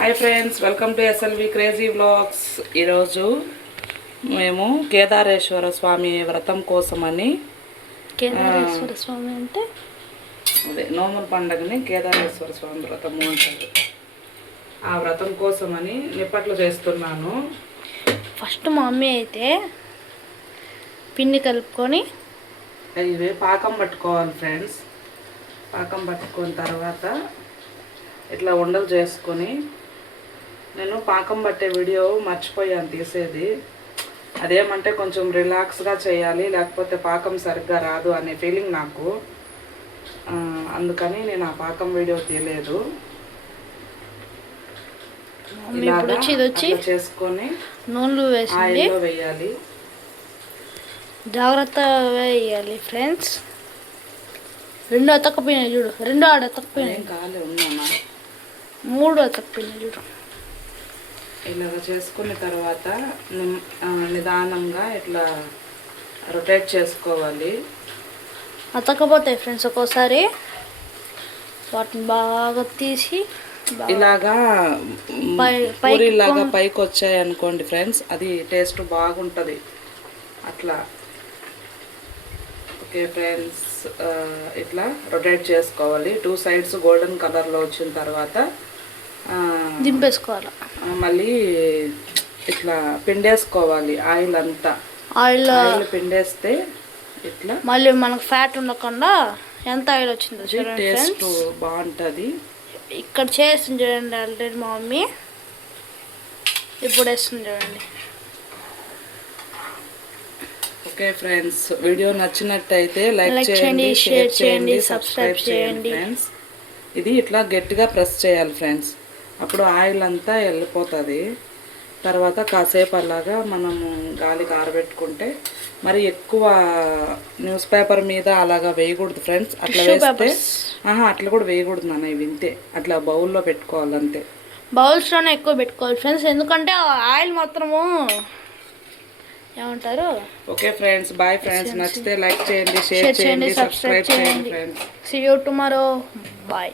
Hi friends welcome to SLV crazy vlogs ఈరోజు మేము కేదారేశ్వర స్వామి వ్రతం కోసమని కేదారేశ్వర స్వామి అంటే? అదే నోముల పండగని కేదారేశ్వర స్వామి వ్రతము అంటారు. ఆ వ్రతం కోసమని నిప్పట్లు చేస్తున్నాను. ఫస్ట్ మా మమ్మీ అయితే పిండి కలుపుకొని ఇవి పాకం పట్టుకోవాలి ఫ్రెండ్స్ పాకం పట్టుకున్న తర్వాత ఇట్లా ఉండలు చేసుకొని నేను పాకం పట్టే వీడియో మర్చిపోయాను తీసేది. అదేమంటే కొంచెం రిలాక్స్గా చేయాలి లేకపోతే పాకం సరిగ్గా రాదు అనే ఫీలింగ్ నాకు. అందుకని నేను ఆ పాకం వీడియో తీయలేదు. చేసుకొని నూనెలు ఆయిల్లో వేయాలి. జాగ్రత్తగా వేయాలి ఫ్రెండ్స్. రెండో అతకపోయినాయి చూడు రెండో ఆడ అతకపోయినాయి మూడు అతకపోయినాయి చూడు. ఇలాగ చేసుకున్న తర్వాత నిదానంగా ఇట్లా రొటేట్ చేసుకోవాలి. అతకపోతాయి ఫ్రెండ్స్ ఒక్కోసారి వాటిని బాగా తీసి ఇలాగా పూరిలాగా పైకి వచ్చాయి అనుకోండి ఫ్రెండ్స్ అది టేస్ట్ బాగుంటుంది. అట్లా. ఓకే ఫ్రెండ్స్ ఇట్లా రొటేట్ చేసుకోవాలి. టూ సైడ్స్ గోల్డెన్ కలర్లో వచ్చిన తర్వాత దింపేసుకోవాలి? మళ్ళీ ఇట్లా పిండేసుకోవాలి ఆయిల్ అంతా. ఆయిల్ పిండేస్తే ఇట్లా మళ్ళీ మనకు ఫ్యాట్ ఉండకుండా ఎంత ఆయిల్ వచ్చిందో టేస్ట్ బాగుంటుంది. ఇక్కడ చేస్తుంది చూడండి ఆల్రెడీ మా మమ్మీ. ఇప్పుడు వేస్తుంది చూడండి. ఓకే ఫ్రెండ్స్ వీడియో నచ్చినట్టయితే లైక్ చేయండి షేర్ చేయండి సబ్స్క్రైబ్ చేయండి. ఫ్రెండ్స్. ఇది ఇట్లా గట్టిగా ప్రెస్ చేయాలి ఫ్రెండ్స్. అప్పుడు ఆయిల్ అంతా వెళ్ళిపోతుంది. తర్వాత కాసేపు అలాగా మనము గాలికి ఆరబెట్టుకుంటే మరి ఎక్కువ న్యూస్ పేపర్ మీద అలాగా వేయకూడదు ఫ్రెండ్స్. అట్లా వేస్తే. ఆహా అట్లా కూడా వేయకూడదు నాన్న ఇవి ఇంతే. అట్లా బౌల్లో పెట్టుకోవాలి అంతే బౌల్స్లోనే ఎక్కువ పెట్టుకోవాలి ఫ్రెండ్స్. ఎందుకంటే ఆయిల్ మాత్రము ఏమంటారు? Okay friends bye friends. నచ్చితే లైక్ చేయండి షేర్ చేయండి సబ్స్క్రైబ్ చేయండి friends. See you tomorrow bye